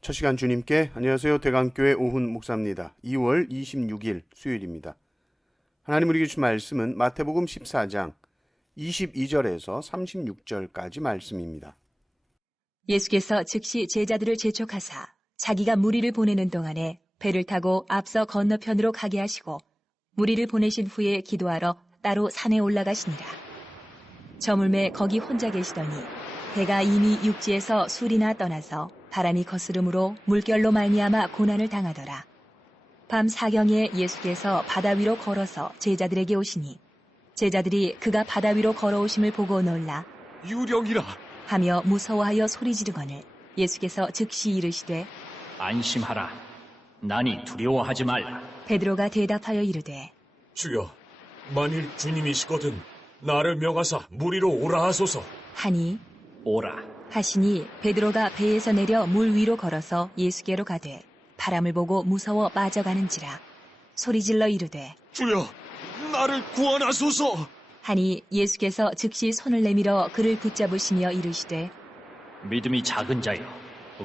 첫 시간 주님께 안녕하세요. 대강교회 오훈 목사입니다. 2월 26일 수요일입니다. 하나님 우리에게 주신 말씀은 마태복음 14장 22절에서 36절까지 말씀입니다. 예수께서 즉시 제자들을 재촉하사 자기가 무리를 보내는 동안에 배를 타고 앞서 건너편으로 가게 하시고 무리를 보내신 후에 기도하러 따로 산에 올라가시니라. 저물매 거기 혼자 계시더니 배가 이미 육지에서 술이나 떠나서 바람이 거스름으로 물결로 말미암아 고난을 당하더라. 밤 사경에 예수께서 바다 위로 걸어서 제자들에게 오시니 제자들이 그가 바다 위로 걸어오심을 보고 놀라 유령이라 하며 무서워하여 소리 지르거늘 예수께서 즉시 이르시되 안심하라. 나니 두려워하지 말라. 베드로가 대답하여 이르되 주여, 만일 주님이시거든 나를 명하사 무리로 오라 하소서. 하니 오라. 하시니 베드로가 배에서 내려 물 위로 걸어서 예수께로 가되 바람을 보고 무서워 빠져가는지라 소리질러 이르되 주여, 나를 구원하소서. 하니 예수께서 즉시 손을 내밀어 그를 붙잡으시며 이르시되 믿음이 작은 자여,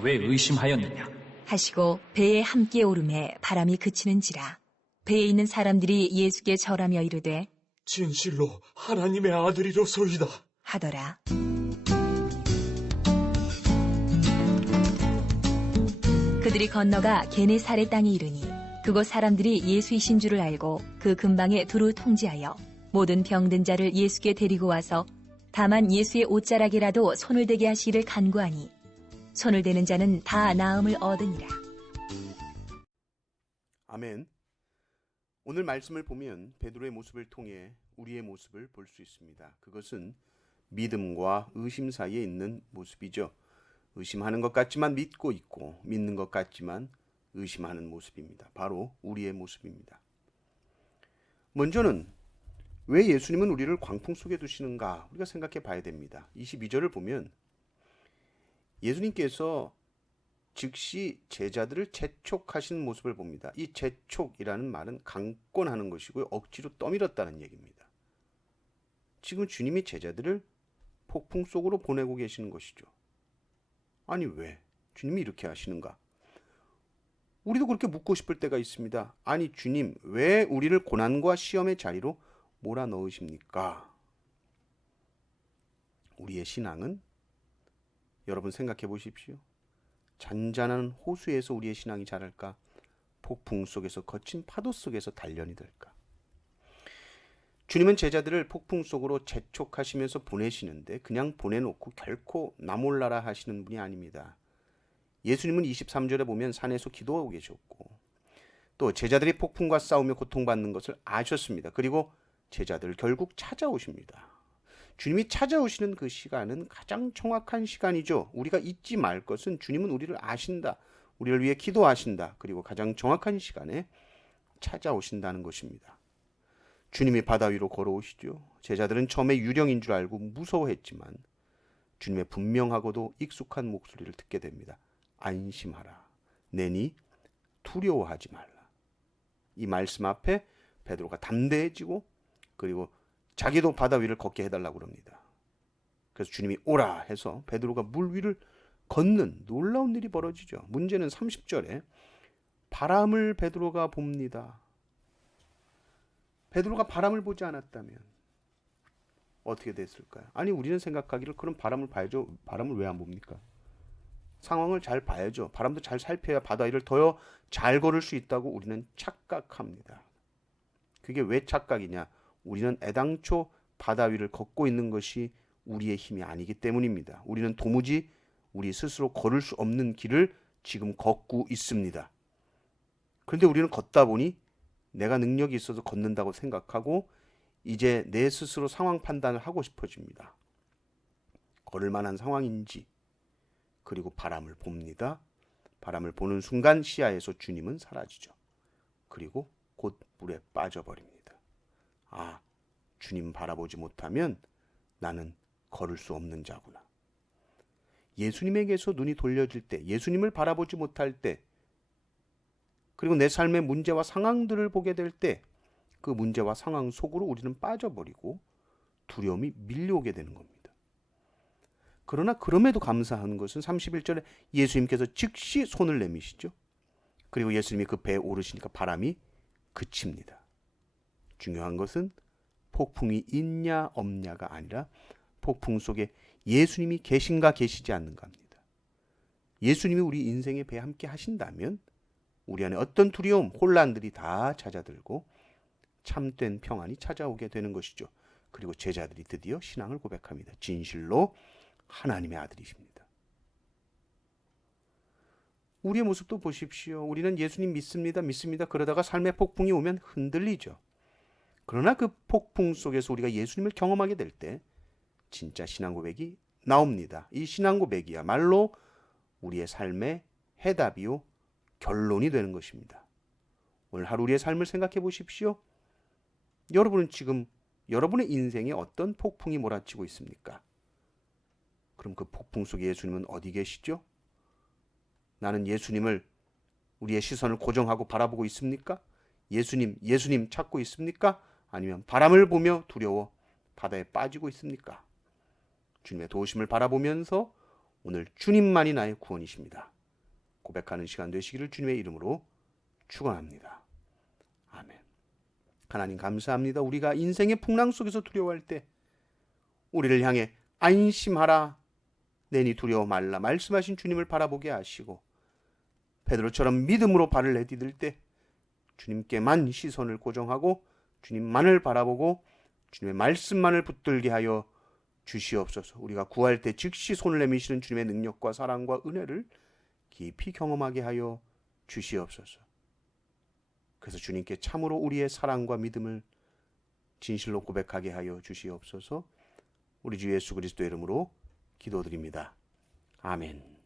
왜 의심하였느냐? 하시고 배에 함께 오르매 바람이 그치는지라 배에 있는 사람들이 예수께 절하며 이르되 진실로 하나님의 아들이로소이다 하더라. 그들이 건너가 게네사렛 땅에 이르니 그곳 사람들이 예수이신 줄을 알고 그 근방에 두루 통지하여 모든 병든 자를 예수께 데리고 와서 다만 예수의 옷자락이라도 손을 대게 하시기를 간구하니 손을 대는 자는 다 나음을 얻으니라. 아멘. 오늘 말씀을 보면 베드로의 모습을 통해 우리의 모습을 볼 수 있습니다. 그것은 믿음과 의심 사이에 있는 모습이죠. 의심하는 것 같지만 믿고 있고 믿는 것 같지만 의심하는 모습입니다. 바로 우리의 모습입니다. 먼저는 왜 예수님은 우리를 광풍 속에 두시는가 우리가 생각해 봐야 됩니다. 22절을 보면 예수님께서 즉시 제자들을 재촉하신 모습을 봅니다. 이 재촉이라는 말은 강권하는 것이고요. 억지로 떠밀었다는 얘기입니다. 지금 주님이 제자들을 폭풍 속으로 보내고 계시는 것이죠. 아니 왜? 주님이 이렇게 하시는가? 우리도 그렇게 묻고 싶을 때가 있습니다. 아니 주님, 왜 우리를 고난과 시험의 자리로 몰아넣으십니까? 우리의 신앙은 여러분 생각해 보십시오. 잔잔한 호수에서 우리의 신앙이 자랄까? 폭풍 속에서 거친 파도 속에서 단련이 될까? 주님은 제자들을 폭풍 속으로 재촉하시면서 보내시는데 그냥 보내놓고 결코 나 몰라라 하시는 분이 아닙니다. 예수님은 23절에 보면 산에서 기도하고 계셨고 또 제자들이 폭풍과 싸우며 고통받는 것을 아셨습니다. 그리고 제자들 결국 찾아오십니다. 주님이 찾아오시는 그 시간은 가장 정확한 시간이죠. 우리가 잊지 말 것은 주님은 우리를 아신다. 우리를 위해 기도하신다. 그리고 가장 정확한 시간에 찾아오신다는 것입니다. 주님이 바다 위로 걸어오시죠. 제자들은 처음에 유령인 줄 알고 무서워했지만 주님의 분명하고도 익숙한 목소리를 듣게 됩니다. 안심하라. 내니 두려워하지 말라. 이 말씀 앞에 베드로가 담대해지고 그리고 자기도 바다 위를 걷게 해달라고 합니다. 그래서 주님이 오라 해서 베드로가 물 위를 걷는 놀라운 일이 벌어지죠. 문제는 30절에 바람을 베드로가 봅니다. 베드로가 바람을 보지 않았다면 어떻게 됐을까요? 아니 우리는 생각하기를 그럼 바람을 봐야죠. 바람을 왜 안 봅니까? 상황을 잘 봐야죠. 바람도 잘 살펴야 바다 위를 더 잘 걸을 수 있다고 우리는 착각합니다. 그게 왜 착각이냐? 우리는 애당초 바다 위를 걷고 있는 것이 우리의 힘이 아니기 때문입니다. 우리는 도무지 우리 스스로 걸을 수 없는 길을 지금 걷고 있습니다. 그런데 우리는 걷다 보니 내가 능력이 있어서 걷는다고 생각하고 이제 내 스스로 상황 판단을 하고 싶어집니다. 걸을 만한 상황인지. 그리고 바람을 봅니다. 바람을 보는 순간 시야에서 주님은 사라지죠. 그리고 곧 물에 빠져버립니다. 아, 주님 바라보지 못하면 나는 걸을 수 없는 자구나. 예수님에게서 눈이 돌려질 때, 예수님을 바라보지 못할 때 그리고 내 삶의 문제와 상황들을 보게 될 때 그 문제와 상황 속으로 우리는 빠져버리고 두려움이 밀려오게 되는 겁니다. 그러나 그럼에도 감사한 것은 31절에 예수님께서 즉시 손을 내미시죠. 그리고 예수님이 그 배에 오르시니까 바람이 그칩니다. 중요한 것은 폭풍이 있냐 없냐가 아니라 폭풍 속에 예수님이 계신가 계시지 않는가 합니다. 예수님이 우리 인생의 배에 함께 하신다면 우리 안에 어떤 두려움, 혼란들이 다 잦아들고 참된 평안이 찾아오게 되는 것이죠. 그리고 제자들이 드디어 신앙을 고백합니다. 진실로 하나님의 아들이십니다. 우리의 모습도 보십시오. 우리는 예수님 믿습니다. 그러다가 삶의 폭풍이 오면 흔들리죠. 그러나 그 폭풍 속에서 우리가 예수님을 경험하게 될 때 진짜 신앙 고백이 나옵니다. 이 신앙 고백이야말로 우리의 삶의 해답이요 결론이 되는 것입니다. 오늘 하루 우리의 삶을 생각해 보십시오. 여러분은 지금 여러분의 인생에 어떤 폭풍이 몰아치고 있습니까? 그럼 그 폭풍 속에 예수님은 어디 계시죠? 나는 예수님을 우리의 시선을 고정하고 바라보고 있습니까? 예수님 찾고 있습니까? 아니면 바람을 보며 두려워 바다에 빠지고 있습니까? 주님의 도우심을 바라보면서 오늘 주님만이 나의 구원이십니다. 고백하는 시간 되시기를 주님의 이름으로 축원합니다. 아멘. 하나님 감사합니다. 우리가 인생의 풍랑 속에서 두려워할 때 우리를 향해 안심하라, 내니 두려워 말라 말씀하신 주님을 바라보게 하시고 베드로처럼 믿음으로 발을 내디딜 때 주님께만 시선을 고정하고 주님만을 바라보고 주님의 말씀만을 붙들게 하여 주시옵소서. 우리가 구할 때 즉시 손을 내미시는 주님의 능력과 사랑과 은혜를 깊이 경험하게 하여 주시옵소서. 그래서 주님께 참으로 우리의 사랑과 믿음을 진실로 고백하게 하여 주시옵소서. 우리 주 예수 그리스도의 이름으로 기도드립니다. 아멘.